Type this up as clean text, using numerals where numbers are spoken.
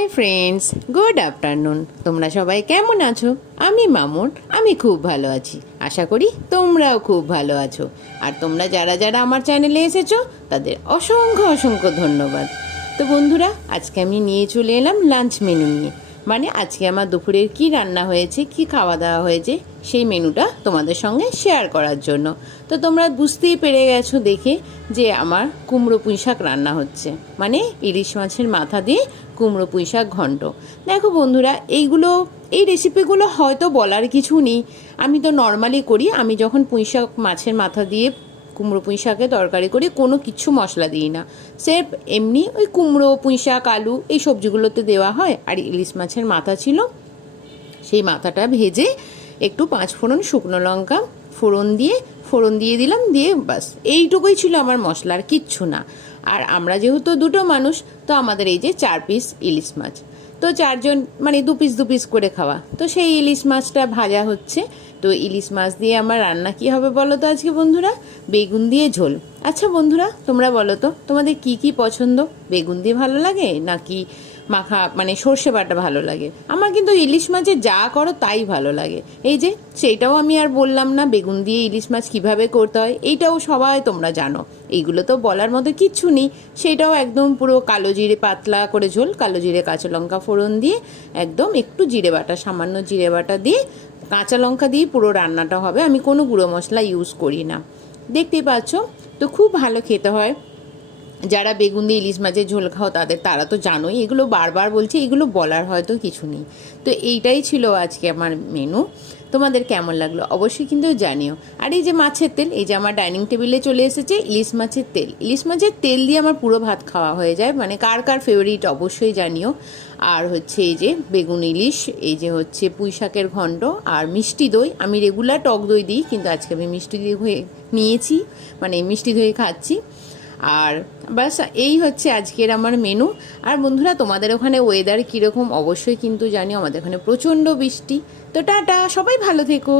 Hi friends, good afternoon. তোমরা সবাই কেমন আছো? আমি মামুন, আমি খুব ভালো আছি। আশা করি তোমরাও খুব ভালো আছো। আর তোমরা যারা যারা আমার চ্যানেলে এসেছো তাদের অসংখ্য অসংখ্য ধন্যবাদ। তো বন্ধুরা, আজকে আমি নিয়ে চলে এলাম লাঞ্চ মেনু নিয়ে। মানে আজকে আমার দুপুরের কি রান্না হয়েছে, কি খাওয়া দাওয়া হয়েছে, সেই মেনুটা তোমাদের সঙ্গে শেয়ার করার জন্য। তো তোমরা বুঝতেই পেরে গেছো দেখে যে আমার কুমড়ো পুঁই শাক রান্না হচ্ছে, মানে ইলিশ মাছের মাথা দিয়ে কুমড়ো পুঁই শাক ঘন্ট। দেখো বন্ধুরা, এই রেসিপিগুলো হয়তো বলার কিছু নেই, আমি তো নর্মালি করি। আমি যখন পুঁই শাক মাছের মাথা দিয়ে কুমড়ো পুঁই শাকের তরকারি করি, কোনো কিছু মশলা দিই না, স্রেফ এমনি ওই কুমড়ো পুঁই শাক আলু এই সবজিগুলোতে দেওয়া হয়। আর ইলিশ মাছের মাথা ছিল, সেই মাথাটা ভেজে একটু 5 ফোড়ন শুকনো লঙ্কা ফোড়ন দিয়ে দিলাম, দিয়ে বাস এইটুকুই ছিল আমার মশলা, আর কিচ্ছু না। আর আমরা যেহেতু দুটো মানুষ, তো আমাদের এই যে 4 পিস ইলিশ মাছ, তো 4 জন মানে 2 পিস করে খাওয়া, তো সেই ইলিশ মাছটা ভাজা হচ্ছে। তো ইলিশ মাছ দিয়ে আমার রান্না কি হবে বলো তো আজকে বন্ধুরা? বেগুন দিয়ে ঝোল। আচ্ছা বন্ধুরা, তোমরা বলো তো তোমাদের কি কি পছন্দ? বেগুন দিয়ে ভালো লাগে নাকি মাখা মানে সর্ষে বাটা ভালো লাগে? আমার কিন্তু ইলিশ মাছে যা করো তাই ভালো লাগে। এই যে সেইটাও আমি আর বললাম না, বেগুন দিয়ে ইলিশ মাছ কিভাবে করতে হয় এইটাও সবাই তোমরা জানো। এইগুলো তো বলার মতো কিচ্ছু নেই। সেটাও একদম পুরো কালো জিরে পাতলা করে ঝোল, কালো জিরে কাঁচা লঙ্কা ফোড়ন দিয়ে একদম একটু জিরে বাটা, সামান্য জিরে বাটা দিয়ে কাঁচা লঙ্কা দিয়ে পুরো রান্নাটা হবে। আমি কোনো গুঁড়ো মশলা ইউজ করি না, দেখতেই পাচ্ছ। তো খুব ভালো খেতে হয়। যারা বেগুন দিয়ে ইলিশ মাছের ঝোল খাও তারা তো জানোই, এগুলো বারবার বলছি, এগুলো বলার হয়তো কিছু নেই। তো এইটাই ছিল আজকে আমার মেনু। তোমাদের কেমন লাগলো অবশ্যই কিন্তু জানিও। আর এই যে মাছের তেল, এই যে আমার ডাইনিং টেবিলে চলে এসেছে ইলিশ মাছের তেল। ইলিশ মাছের তেল দিয়ে আমার পুরো ভাত খাওয়া হয়ে যায়, মানে কার কার ফেভারিট অবশ্যই জানিও। আর হচ্ছে এই যে বেগুন ইলিশ, এই যে হচ্ছে পুঁই শাকের ঘন্ট, আর মিষ্টি দই। আমি রেগুলার টক দই দিই, কিন্তু আজকে আমি মিষ্টি দই হয়ে নিয়েছি, মানে মিষ্টি দই খাচ্ছি। আর বাস এই হচ্ছে আজকের আমার মেনু। আর বন্ধুরা, তোমাদের ওখানে ওয়েদার কীরকম অবশ্যই কিন্তু জানিও। আমাদের ওখানে প্রচণ্ড বৃষ্টি। তো টাটা, সবাই ভালো থেকো।